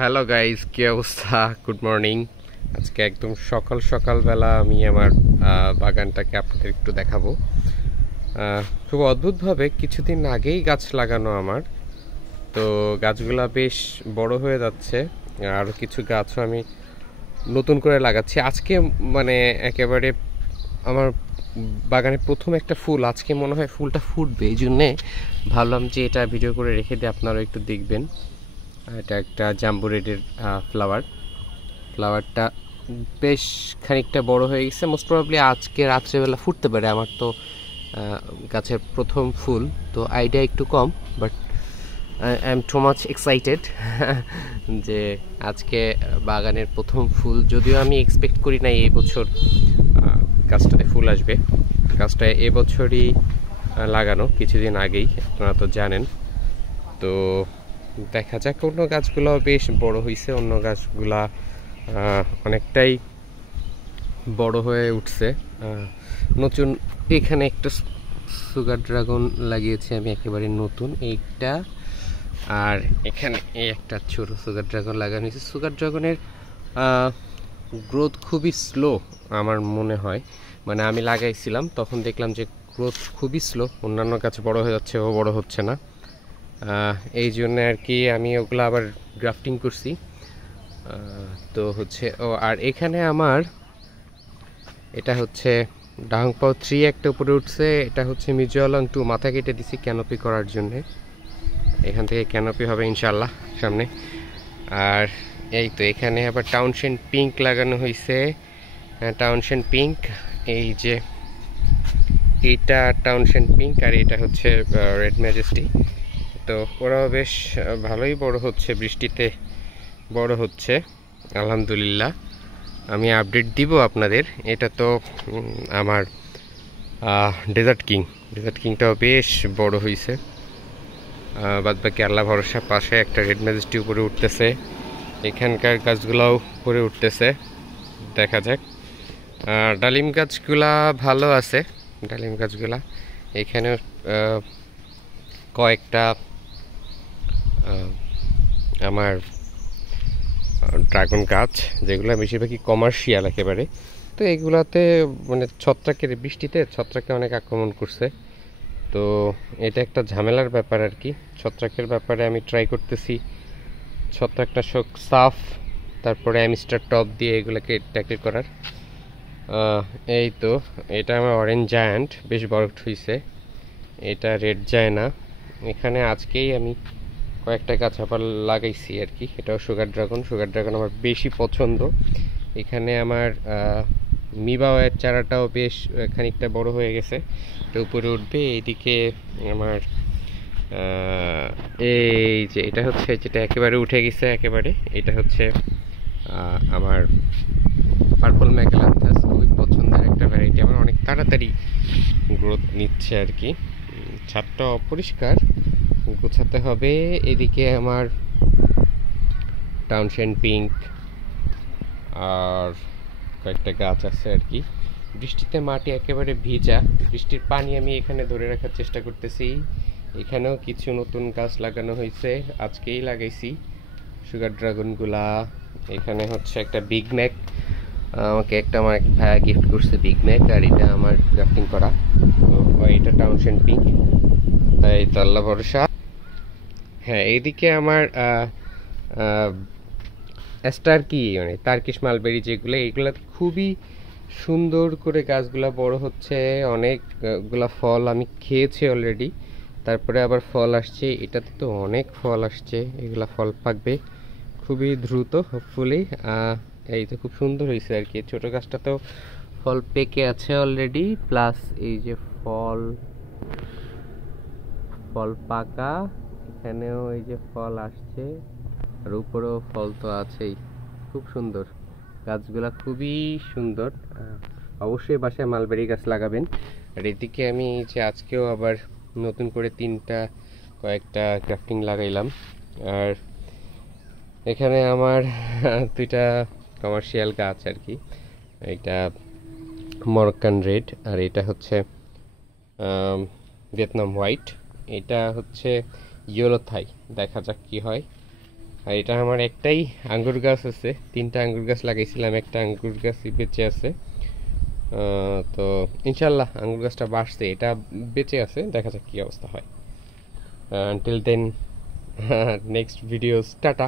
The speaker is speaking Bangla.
হ্যালো গাইস, কি অবস্থা? Good morning. আজকে একদম সকাল সকালবেলা আমি আমার বাগানটাকে আপনাদের একটু দেখাবো। খুব অদ্ভুতভাবে কিছুদিন আগেই গাছ লাগানো আমার, তো গাছগুলা বেশ বড় হয়ে যাচ্ছে। আরও কিছু গাছও আমি নতুন করে লাগাচ্ছি আজকে। মানে একেবারে আমার বাগানে প্রথম একটা ফুল আজকে মনে হয় ফুলটা ফুটবে, এই জন্যে ভাবলাম যে এটা ভিডিও করে রেখে দিয়ে আপনারাও একটু দেখবেন। এটা একটা জাম্বু রেডের ফ্লাওয়ারটা বেশ খানিকটা বড় হয়ে গেছে, মোস্ট প্রবাবলি আজকে রাত্রেবেলা ফুটতে পারে। আমার তো গাছের প্রথম ফুল, তো আইডিয়া একটু কম, but I am too much excited যে আজকে বাগানের প্রথম ফুল। যদিও আমি এক্সপেক্ট করি না এই বছর গাছটাতে ফুল আসবে। গাছটা এবছরই লাগানো, কিছুদিন আগেই, আপনারা তো জানেন। তো দেখা যাক, অন্য গাছগুলো বেশ বড় হয়েছে, অন্য গাছগুলা অনেকটাই বড় হয়ে উঠছে। নতুন এখানে একটা সুগার ড্রাগন লাগিয়েছি আমি, একেবারে নতুন এইটা। আর এখানে এই একটা ছোট সুগার ড্রাগন লাগানো হয়েছে। সুগার ড্রাগনের গ্রোথ খুবই স্লো আমার মনে হয়। মানে আমি লাগাইছিলাম তখন দেখলাম যে গ্রোথ খুবই স্লো, অন্যান্য গাছ বড় হয়ে যাচ্ছে, ও বড় হচ্ছে না। এই জন্য আর কি আমি ওগুলো আবার গ্রাফটিং করছি। তো হচ্ছে আর এখানে আমার এটা হচ্ছে ডাংপাও 3 একটা উপরে উঠছে। এটা হচ্ছে মিজোয়ালং 2, মাথা কেটে দিছি ক্যানোপি করার জন্যে। এখান থেকে ক্যানোপি হবে ইনশাল্লাহ সামনে। আর এই তো এখানে আবার টাউনশেন্ড পিঙ্ক লাগানো হয়েছে। টাউনশেন্ড পিঙ্ক, এই যে এইটা টাউনশেন্ড পিঙ্ক, আর এটা হচ্ছে রেড ম্যাজেস্টি। তো ওরাও বেশ ভালোই বড় হচ্ছে, বৃষ্টিতে বড় হচ্ছে আলহামদুলিল্লাহ। আমি আপডেট দিব আপনাদের। এটা তো আমার ডেজার্ট কিংটাও বেশ বড় হয়েছে। বাদবাকি আল্লাহ ভরসা। পাশে একটা রেড ম্যাজেস্টি উপরে উঠতেছে, এখানকার গাছগুলোও উপরে উঠতেছে, দেখা যাক। ডালিম গাছগুলা ভালো আছে, ডালিম গাছগুলা এখানে কয়েকটা আমার ড্রাগন গাছ, যেগুলো বেশিরভাগই কমার্শিয়াল একেবারে। তো এগুলাতে মানে ছত্রাকের, বৃষ্টিতে ছত্রাকে অনেক আক্রমণ করছে। তো এটা একটা ঝামেলার ব্যাপার আর কি। ছত্রাকের ব্যাপারে আমি ট্রাই করতেছি ছত্রাকনাশক সাফ, তারপরে অ্যামিস্টার টপ দিয়ে এগুলোকে ট্যাকেল করার। এই তো এটা আমার অরেঞ্জ জায়ান্ট, বেশ বড় হয়েছে। এটা রেড জায়না। এখানে আজকেই আমি কয়েকটা গাছ আবার লাগাইছি আর কি। এটাও সুগার ড্রাগন আমার বেশি পছন্দ। এখানে আমার মিবাওয়ের চারাটাও বেশ খানিকটা বড় হয়ে গেছে, এটা উপরে উঠবে। এইদিকে আমার এই যে এটা হচ্ছে যেটা একেবারে উঠে গেছে একেবারে, এটা হচ্ছে আমার পার্পল ম্যাগালান্থাস, খুবই পছন্দের একটা ভ্যারাইটি আমার, অনেক তাড়াতাড়ি গ্রোথ নিচ্ছে আর কি। ছাদটা অপরিষ্কার, গোছাতে হবে। এদিকে আমার টাউনশেন্ড পিঙ্ক আর কয়েকটা গাছ আছে আর কি। বৃষ্টিতে মাটি একেবারে ভিজা, বৃষ্টির পানি আমি এখানে ধরে রাখার চেষ্টা করতেছি। এখানেও কিছু নতুন গাছ লাগানো হয়েছে, আজকেই লাগাইছি সুগার ড্রাগনগুলা। এখানে হচ্ছে একটা বিগ ম্যাক, আমাকে একটা আমার এক ভাইয়া গিফট করছে বিগ ম্যাক, আর এটা আমার গ্রাফটিং করা। তো এটা টাউনশেন্ড পিঙ্ক, এই তো আল্লাহ ভরসা। হ্যাঁ, এইদিকে আমার স্টার কি মানে টার্কিশ মালবেরি, যেগুলো এগুলো খুবই সুন্দর করে গাছগুলা বড় হচ্ছে। অনেকগুলা ফল আমি খেয়েছি অলরেডি, তারপরে আবার ফল আসছে। এটাতে তো অনেক ফল আসছে, এগুলা ফল পাকবে খুবই দ্রুত হোপফুলি। এই তো খুব সুন্দর হয়েছে আর কি। ছোটো গাছটাতেও ফল পেকে আছে অলরেডি, প্লাস এই যে ফল পাকা, এখানেও এই যে ফল আসছে, আর উপরেও ফল তো আছেই। খুব সুন্দর গাছগুলা, খুবই সুন্দর। অবশ্যই বাসায় মালবেরি গাছ লাগাবেন। আর এদিকে আমি যে আজকেও আবার নতুন করে কয়েকটা গ্রাফটিং লাগাইলাম। আর এখানে আমার দুইটা কমার্শিয়াল গাছ আর কি। এটা মরক্কান রেড, আর এটা হচ্ছে ভিয়েতনাম হোয়াইট। এটা হচ্ছে ইয়েলো থাই, দেখা যাক কি হয়। আর এটা আমার একটাই আঙ্গুর গাছ আছে, 3টা আঙ্গুর গাছ লাগাইছিলাম, একটা আঙ্গুর গাছই বেঁচে আছে। তো ইনশাল্লাহ আঙ্গুর গাছটা বাড়ছে, এটা বেঁচে আছে, দেখা যাক কী অবস্থা হয়। Until then next videos, tata.